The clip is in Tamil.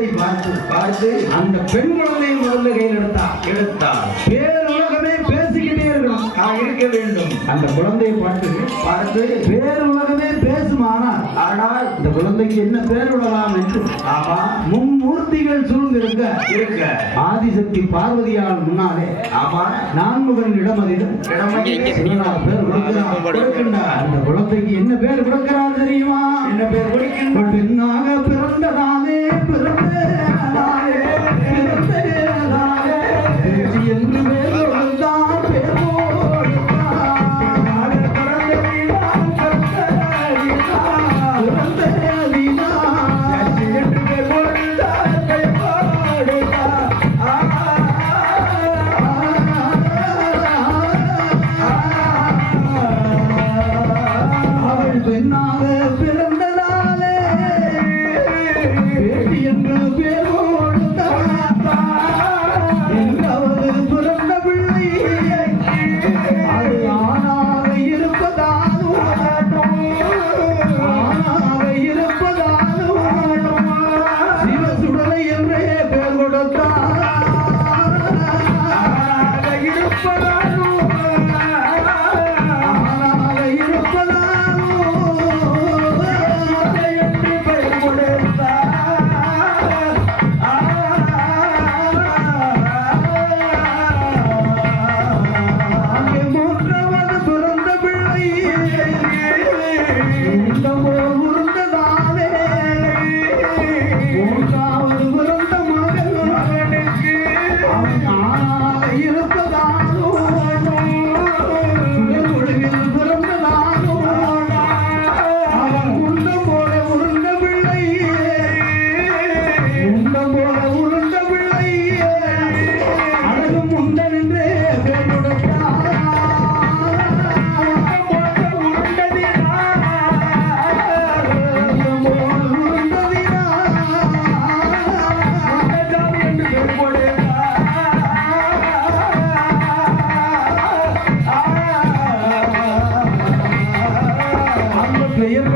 குலத்தை பார்த்து அந்த பெண் குழந்தையை முதல்ல கையில் எடுத்தார். பேருலகமே பேசிக்கிட்டே இருக்கணும், இருக்க வேண்டும். அந்த குழந்தையை பார்த்து பேருலகமே பேசுமானால் ஆனால் இந்த குழந்தைக்கு என்ன பேர் விடலாம் என்று மும்மூர்த்திகள் சூழ்ந்திருக்க ஆதிசக்தி பார்வதியால் முன்னாலே நான்முகன் இடமதிலும் அந்த குழந்தைக்கு என்ன பேர் கொடுக்கிறார் தெரியுமா? என்ன பேர் கொடுக்கின்றார்? பெண்ணாக பிறந்ததாலே என்று பேர் கொடுத்தார். பேர் பெண்ணாக பிறந்ததாலே பேட்டி என்று பேர் என்றாவது பிறந்த பிள்ளை அது ஆணாக இருப்பதாலும் சிவசுடலை என்றே பேர் கொடுத்தார். பெயர்